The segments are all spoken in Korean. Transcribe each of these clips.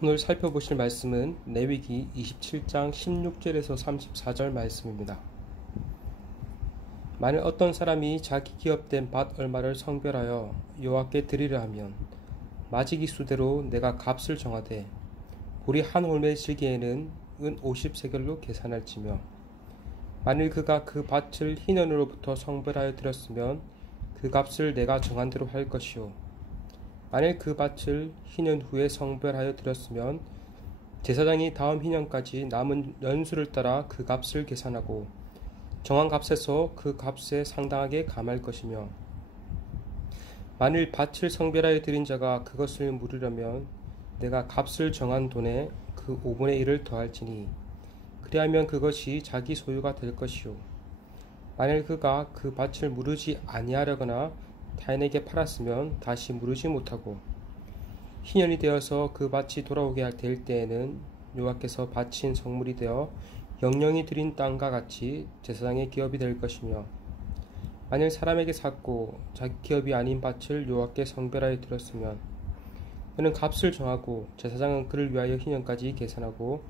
오늘 살펴보실 말씀은 레위기 27장 16절에서 34절 말씀입니다. 만일 어떤 사람이 자기 기업된 밭 얼마를 성별하여 여호와께 드리려 하면 마지기 수대로 내가 값을 정하되 보리 한 홀매 질기에는 은 50세겔로 계산할지며 만일 그가 그 밭을 희년으로부터 성별하여 드렸으면 그 값을 내가 정한 대로 할 것이요 만일 그 밭을 희년 후에 성별하여 드렸으면 제사장이 다음 희년까지 남은 연수를 따라 그 값을 계산하고 정한 값에서 그 값에 상당하게 감할 것이며 만일 밭을 성별하여 드린 자가 그것을 물으려면 내가 값을 정한 돈에 그 5분의 1을 더할지니 그리하면 그것이 자기 소유가 될 것이요 만일 그가 그 밭을 무르지 아니하려거나 타인에게 팔았으면 다시 무르지 못하고 희년이 되어서 그 밭이 돌아오게 될 때에는 여호와께서 바친 성물이 되어 영영이 드린 땅과 같이 제사장의 기업이 될 것이며 만일 사람에게 샀고 자기 기업이 아닌 밭을 여호와께 성별하여 드렸으면 그는 값을 정하고 제사장은 그를 위하여 희년까지 계산하고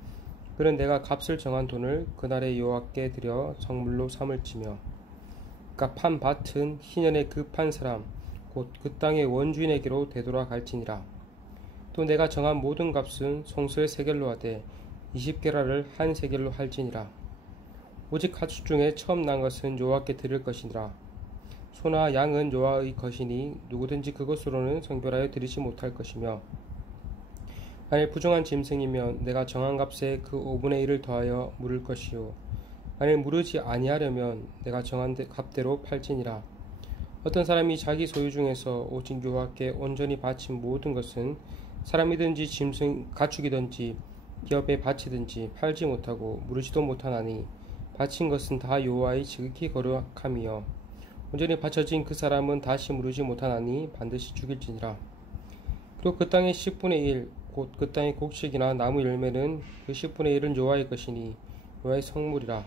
그는 내가 값을 정한 돈을 그날에 여호와께 드려 성물로 삼을지며 그가 판 밭은 희년에 그 판 사람 곧 그 땅의 원주인에게로 되돌아갈지니라. 또 내가 정한 모든 값은 송수의 세겔로 하되 20게라를 한 세겔로 할지니라. 오직 가축 중에 처음 난 것은 여호와께 드릴 것이니라. 소나 양은 여호와의 것이니 누구든지 그것으로는 성별하여 드리지 못할 것이며 만일 부정한 짐승이면 내가 정한 값에 그 5분의 1을 더하여 물을 것이요 만일 무르지 아니하려면 내가 정한 값대로 팔지니라. 어떤 사람이 자기 소유 중에서 오직 여호와께 온전히 바친 모든 것은 사람이든지 짐승 가축이든지 기업에 바치든지 팔지 못하고 무르지도 못하나니 바친 것은 다 여호와의 지극히 거룩함이요 온전히 바쳐진 그 사람은 다시 무르지 못하나니 반드시 죽일지니라. 그리고 그 땅의 10분의 1 곧 그 땅의 곡식이나 나무 열매는 그 10분의 1은 여호와의 것이니 여호와의 성물이라.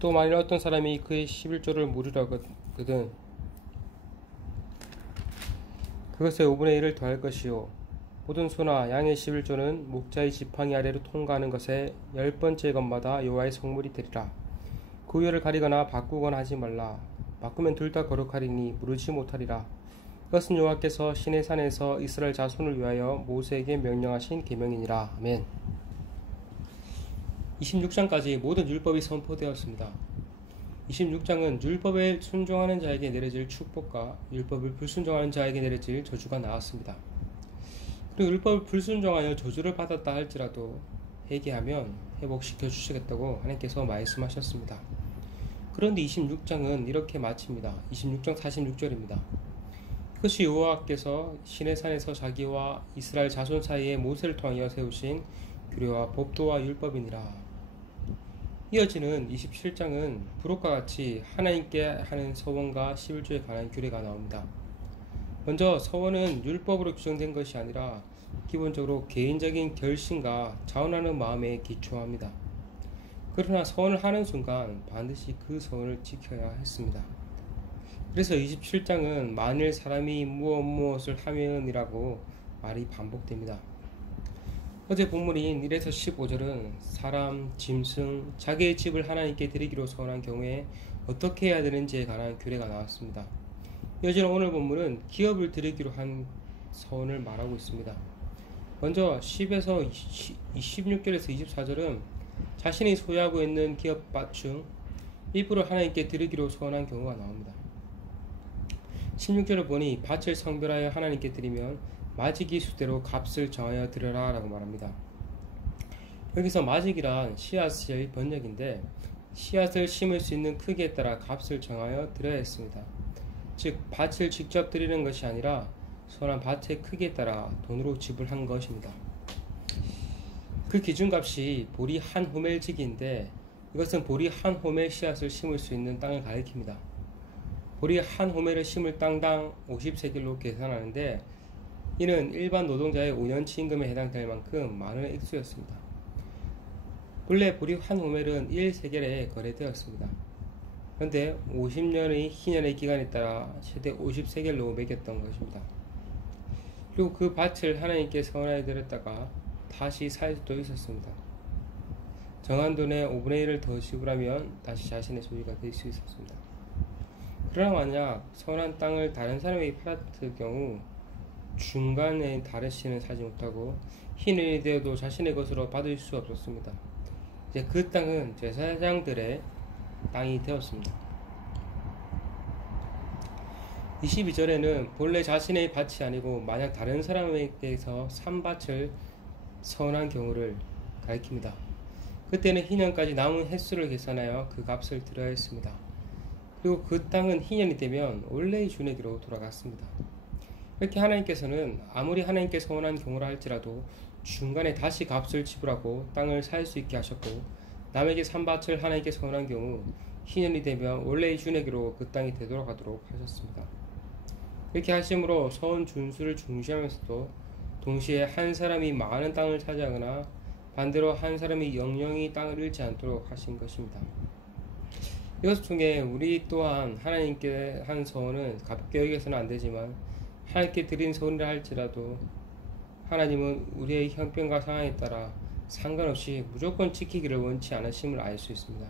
또 만일 어떤 사람이 그의 11조를 물으려거든 그것에 5분의 1을 더할 것이요 모든 소나 양의 11조는 목자의 지팡이 아래로 통과하는 것에 10번째 것마다 여호와의 성물이 되리라. 그 위를 가리거나 바꾸거나 하지 말라. 바꾸면 둘 다 거룩하리니 무르지 못하리라. 이것은 여호와께서 시내산에서 이스라엘 자손을 위하여 모세에게 명령하신 계명이니라. 아멘. 26장까지 모든 율법이 선포되었습니다. 26장은 율법에 순종하는 자에게 내려질 축복과 율법을 불순종하는 자에게 내려질 저주가 나왔습니다. 그리고 율법을 불순종하여 저주를 받았다 할지라도 회개하면 회복시켜 주시겠다고 하나님께서 말씀하셨습니다. 그런데 26장은 이렇게 마칩니다. 26장 46절입니다. 그것이 여호와께서 시내산에서 자기와 이스라엘 자손 사이에 모세를 통하여 세우신 규례와 법도와 율법이니라. 이어지는 27장은 부록과 같이 하나님께 하는 서원과 11조에 관한 규례가 나옵니다. 먼저 서원은 율법으로 규정된 것이 아니라 기본적으로 개인적인 결심과 자원하는 마음에 기초합니다. 그러나 서원을 하는 순간 반드시 그 서원을 지켜야 했습니다. 그래서 27장은 만일 사람이 무엇을 하면이라고 말이 반복됩니다. 어제 본문인 1에서 15절은 사람, 짐승, 자기의 집을 하나님께 드리기로 서원한 경우에 어떻게 해야 되는지에 관한 규례가 나왔습니다. 이어지는 오늘 본문은 기업을 드리기로 한 서원을 말하고 있습니다. 먼저 10에서 26절에서 24절은 자신이 소유하고 있는 기업 밭 중 일부를 하나님께 드리기로 서원한 경우가 나옵니다. 16절을 보니 밭을 성별하여 하나님께 드리면 마지기 수대로 값을 정하여 드려라 라고 말합니다. 여기서 마지기란 씨앗의 번역인데 씨앗을 심을 수 있는 크기에 따라 값을 정하여 드려야 했습니다. 즉 밭을 직접 드리는 것이 아니라 소난 밭의 크기에 따라 돈으로 지불한 것입니다. 그 기준값이 보리 한 호멜지기인데 이것은 보리 한 호멜 씨앗을 심을 수 있는 땅을 가리킵니다. 보리 한 호멜을 심을 땅당 50세겔로 계산하는데 이는 일반 노동자의 5년치 임금에 해당될 만큼 많은 액수였습니다. 본래 보리 한 호멜은 1세겔에 거래되었습니다. 그런데 50년의 희년의 기간에 따라 최대 50세겔로 매겼던 것입니다. 그리고 그 밭을 하나님께 서원하여 드렸다가 다시 살 수도 있었습니다. 정한 돈의 5분의 1을 더 지불하면 다시 자신의 소유가 될 수 있었습니다. 그러나 만약 선한 땅을 다른 사람에게 팔았을 경우 중간에 다른 씨는 사지 못하고 희년이 되어도 자신의 것으로 받을 수 없었습니다. 이제 그 땅은 제사장들의 땅이 되었습니다. 22절에는 본래 자신의 밭이 아니고 만약 다른 사람에게서 산 밭을 선한 경우를 가리킵니다. 그때는 희년까지 남은 횟수를 계산하여 그 값을 들여야 했습니다. 그리고 그 땅은 희년이 되면 원래의 주인에게로 돌아갔습니다. 이렇게 하나님께서는 아무리 하나님께 서운한 경우라 할지라도 중간에 다시 값을 지불하고 땅을 살 수 있게 하셨고, 남에게 산 밭을 하나님께 서운한 경우 희년이 되면 원래의 주인에게로 그 땅이 되돌아가도록 하셨습니다. 이렇게 하심으로 서원 준수를 중시하면서도 동시에 한 사람이 많은 땅을 차지하거나 반대로 한 사람이 영영이 땅을 잃지 않도록 하신 것입니다. 이것을 통해 우리 또한 하나님께 한 서원은 가볍게 여기서는 안 되지만 하나님께 드린 서원이라 할지라도 하나님은 우리의 형편과 상황에 따라 상관없이 무조건 지키기를 원치 않으심을 알 수 있습니다.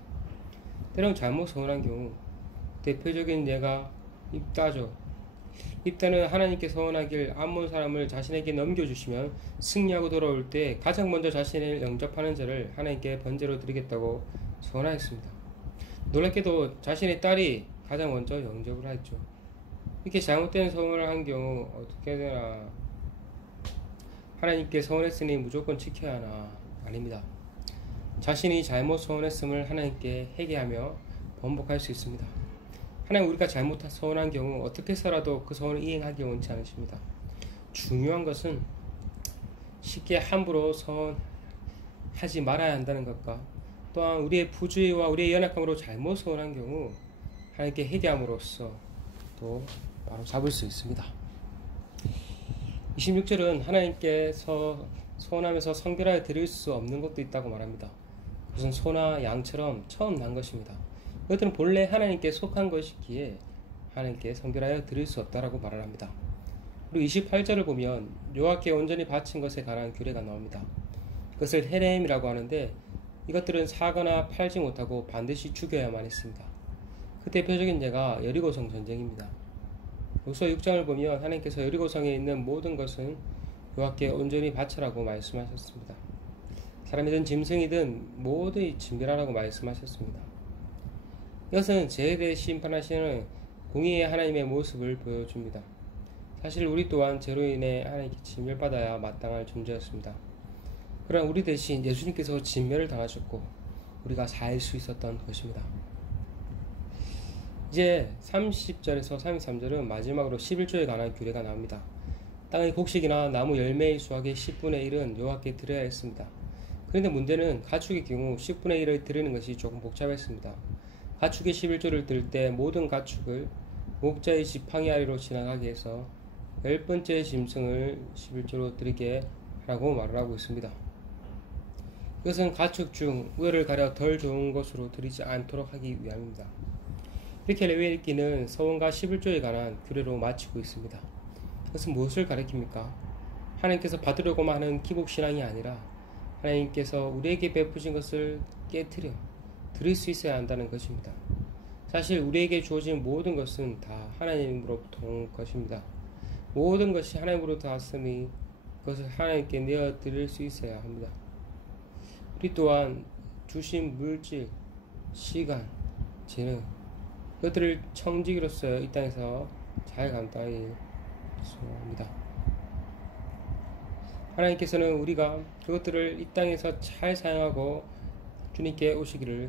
때론 잘못 서원한 경우 대표적인 예가 입다죠. 입다는 하나님께 서원하길 암몬 사람을 자신에게 넘겨주시면 승리하고 돌아올 때 가장 먼저 자신을 영접하는 자를 하나님께 번제로 드리겠다고 서원하였습니다. 놀랍게도 자신의 딸이 가장 먼저 영접을 하였죠. 이렇게 잘못된 서원을 한 경우 어떻게 되나? 하나님께 서원했으니 무조건 지켜야 하나? 아닙니다. 자신이 잘못 서원했음을 하나님께 회개하며 번복할 수 있습니다. 하나님, 우리가 잘못 서원한 경우 어떻게 해서라도 그 서원을 이행하기 원치 않으십니다. 중요한 것은 쉽게 함부로 서원하지 말아야 한다는 것과 또한 우리의 부주의와 우리의 연약함으로 잘못 서원한 경우 하나님께 회개함으로써 또 바로 잡을 수 있습니다. 26절은 하나님께서 서원하면서 성결하여 드릴 수 없는 것도 있다고 말합니다. 그것은 소나 양처럼 처음 난 것입니다. 이것들은 본래 하나님께 속한 것이기에 하나님께 성결하여 드릴 수 없다라고 말을 합니다. 그리고 28절을 보면 여호와께 온전히 바친 것에 관한 규례가 나옵니다. 그것을 헤렘이라고 하는데 이것들은 사거나 팔지 못하고 반드시 죽여야만 했습니다. 그 대표적인 예가 여리고성 전쟁입니다. 요수아 6장을 보면 하나님께서 여리고성에 있는 모든 것은 여호와께 온전히 바치라고 말씀하셨습니다. 사람이든 짐승이든 모두 진멸하라고 말씀하셨습니다. 이것은 죄에 대해 심판하시는 공의의 하나님의 모습을 보여줍니다. 사실 우리 또한 죄로 인해 하나님께 진멸받아야 마땅할 존재였습니다. 그러나 우리 대신 예수님께서 진멸을 당하셨고 우리가 살 수 있었던 것입니다. 이제 30절에서 33절은 마지막으로 11조에 관한 규례가 나옵니다. 땅의 곡식이나 나무 열매의 수확의 10분의 1은 여호와께 드려야 했습니다. 그런데 문제는 가축의 경우 10분의 1을 드리는 것이 조금 복잡했습니다. 가축의 11조를 들 때 모든 가축을 목자의 지팡이 아래로 지나가게 해서 10번째 짐승을 11조로 드리게 하라고 말을 하고 있습니다. 이것은 가축 중 우열을 가려 덜 좋은 것으로 드리지 않도록 하기 위함입니다. 이렇게 레위기는 서원과 11조에 관한 규례로 마치고 있습니다. 이것은 무엇을 가리킵니까? 하나님께서 받으려고만 하는 기복신앙이 아니라 하나님께서 우리에게 베푸신 것을 깨트려 드릴 수 있어야 한다는 것입니다. 사실 우리에게 주어진 모든 것은 다 하나님으로부터 온 것입니다. 모든 것이 하나님으로부터 왔으니 그것을 하나님께 내어 드릴 수 있어야 합니다. 우리 또한 주신 물질, 시간, 재능 그것들을 청지기로서 이 땅에서 잘 감당하기 소원합니다. 하나님께서는 우리가 그것들을 이 땅에서 잘 사용하고 주님께 오시기를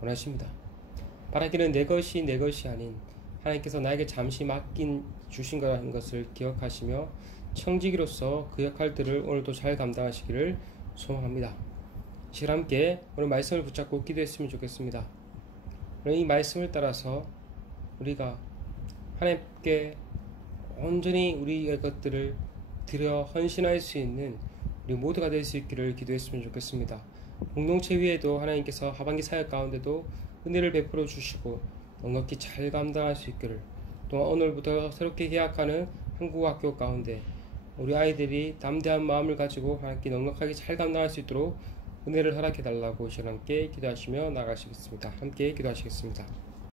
원하십니다. 바라기는 내 것이 아닌 하나님께서 나에게 잠시 맡긴 주신 거라는 것을 기억하시며 청지기로서 그 역할들을 오늘도 잘 감당하시기를 소망합니다. 시간 함께 오늘 말씀을 붙잡고 기도했으면 좋겠습니다. 오늘 이 말씀을 따라서 우리가 하나님께 온전히 우리의 것들을 드려 헌신할 수 있는 우리 모두가 될 수 있기를 기도했으면 좋겠습니다. 공동체 위에도 하나님께서 하반기 사역 가운데도 은혜를 베풀어 주시고 넉넉히 잘 감당할 수 있기를, 또한 오늘부터 새롭게 계약하는 한국학교 가운데 우리 아이들이 담대한 마음을 가지고 하나님께 넉넉하게 잘 감당할 수 있도록 은혜를 허락해 달라고 시간 함께 기도하시며 나가시겠습니다. 함께 기도하시겠습니다.